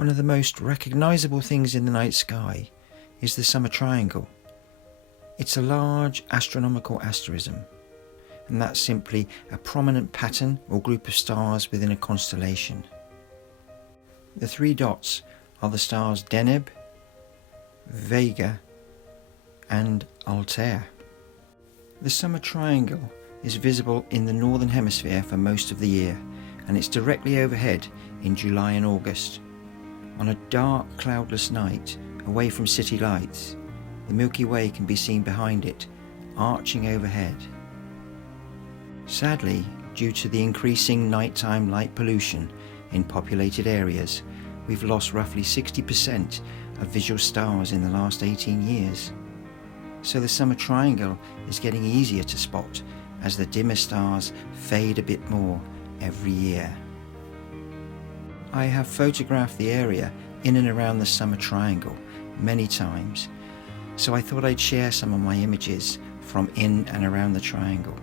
One of the most recognisable things in the night sky is the summer triangle. It's a large astronomical asterism, and that's simply a prominent pattern or group of stars within a constellation. The three dots are the stars Deneb, Vega and Altair. The summer triangle is visible in the northern hemisphere for most of the year, and it's directly overhead in July and August. On a dark, cloudless night, away from city lights, the Milky Way can be seen behind it, arching overhead. Sadly, due to the increasing nighttime light pollution in populated areas, we've lost roughly 60% of visual stars in the last 18 years. So the summer triangle is getting easier to spot as the dimmer stars fade a bit more every year. I have photographed the area in and around the summer triangle many times, so I thought I'd share some of my images from in and around the triangle.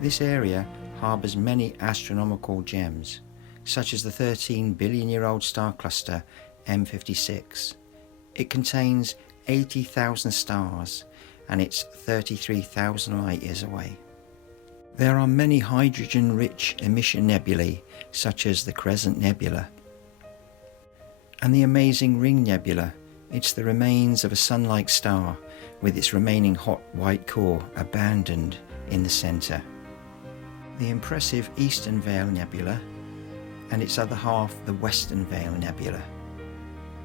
This area harbours many astronomical gems, such as the 13 billion-year-old star cluster M56. It contains 80,000 stars and it's 33,000 light years away. There are many hydrogen-rich emission nebulae, such as the Crescent Nebula. And the amazing Ring Nebula, it's the remains of a sun-like star with its remaining hot white core abandoned in the centre. The impressive Eastern Veil Nebula, and its other half the Western Veil Nebula,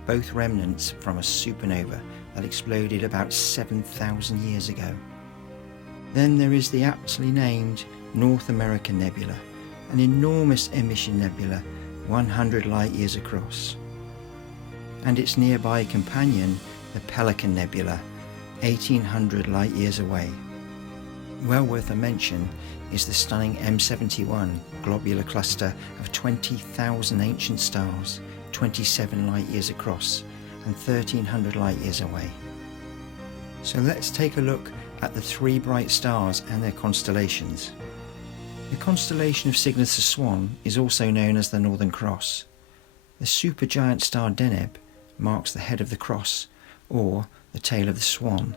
both remnants from a supernova that exploded about 7,000 years ago. Then there is the aptly named North American Nebula, an enormous emission nebula 100 light years across. And its nearby companion, the Pelican Nebula, 1800 light years away. Well worth a mention is the stunning M71 globular cluster of 20,000 ancient stars, 27 light years across and 1300 light years away. So let's take a look at the three bright stars and their constellations. The constellation of Cygnus the Swan is also known as the Northern Cross. The supergiant star Deneb marks the head of the cross, or the tail of the swan.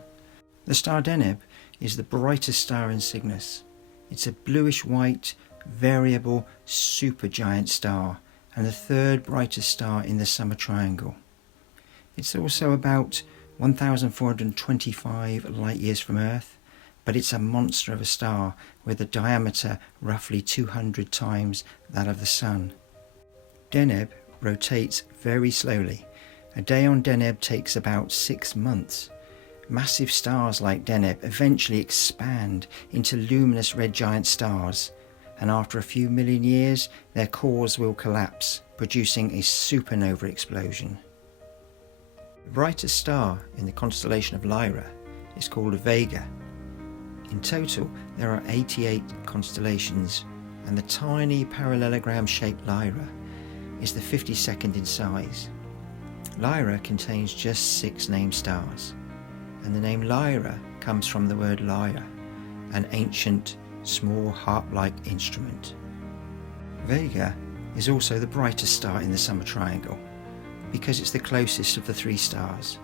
The star Deneb is the brightest star in Cygnus. It's a bluish-white, variable, supergiant star, and the third brightest star in the summer triangle. It's also about 1,425 light years from Earth, but it's a monster of a star with a diameter roughly 200 times that of the Sun. Deneb rotates very slowly. A day on Deneb takes about 6 months. Massive stars like Deneb eventually expand into luminous red giant stars, and after a few million years their cores will collapse, producing a supernova explosion. The brightest star in the constellation of Lyra is called Vega. In total there are 88 constellations, and the tiny parallelogram-shaped Lyra is the 52nd in size. Lyra contains just 6 named stars, and the name Lyra comes from the word lyre, an ancient, small harp-like instrument. Vega is also the brightest star in the summer triangle, because it's the closest of the 3 stars.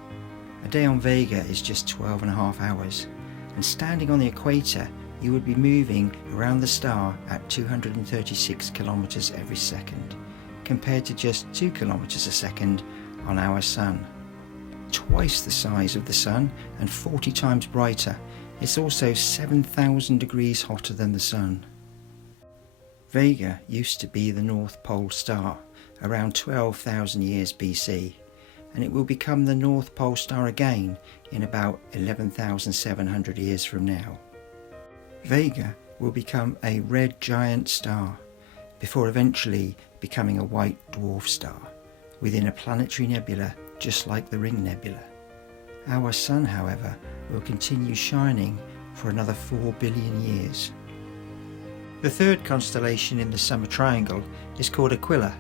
A day on Vega is just 12.5 hours, and standing on the equator you would be moving around the star at 236 kilometers every second, compared to just 2 kilometers a second on our Sun. Twice the size of the Sun and 40 times brighter. It's also 7,000 degrees hotter than the Sun. Vega used to be the North Pole star around 12,000 years BC, and it will become the North Pole star again in about 11,700 years from now. Vega will become a red giant star before eventually becoming a white dwarf star within a planetary nebula just like the Ring Nebula. Our Sun, however, will continue shining for another 4 billion years. The third constellation in the summer triangle is called Aquila.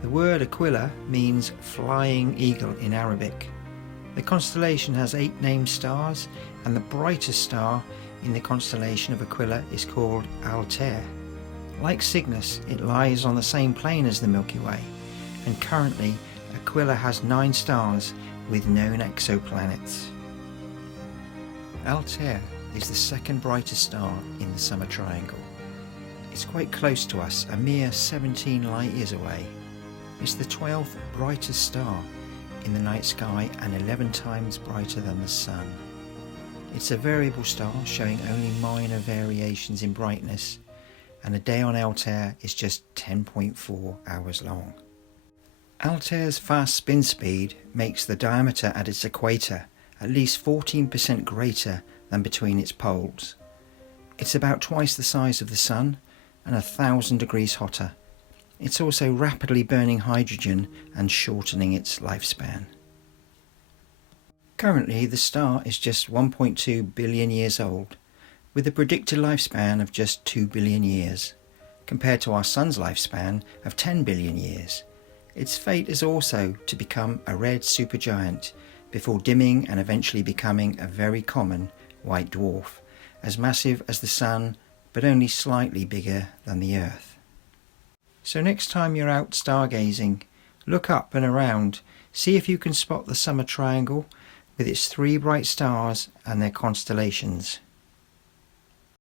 The word Aquila means flying eagle in Arabic. The constellation has 8 named stars, and the brightest star in the constellation of Aquila is called Altair. Like Cygnus, it lies on the same plane as the Milky Way, and currently Aquila has 9 stars with known exoplanets. Altair is the second brightest star in the Summer Triangle. It's quite close to us, a mere 17 light years away. It's the 12th brightest star in the night sky and 11 times brighter than the Sun. It's a variable star showing only minor variations in brightness, and a day on Altair is just 10.4 hours long. Altair's fast spin speed makes the diameter at its equator at least 14% greater than between its poles. It's about twice the size of the Sun and 1,000 degrees hotter. It's also rapidly burning hydrogen and shortening its lifespan. Currently, the star is just 1.2 billion years old, with a predicted lifespan of just 2 billion years, compared to our Sun's lifespan of 10 billion years. Its fate is also to become a red supergiant before dimming and eventually becoming a very common white dwarf, as massive as the Sun but only slightly bigger than the Earth. So next time you're out stargazing, look up and around, see if you can spot the Summer Triangle with its 3 bright stars and their constellations.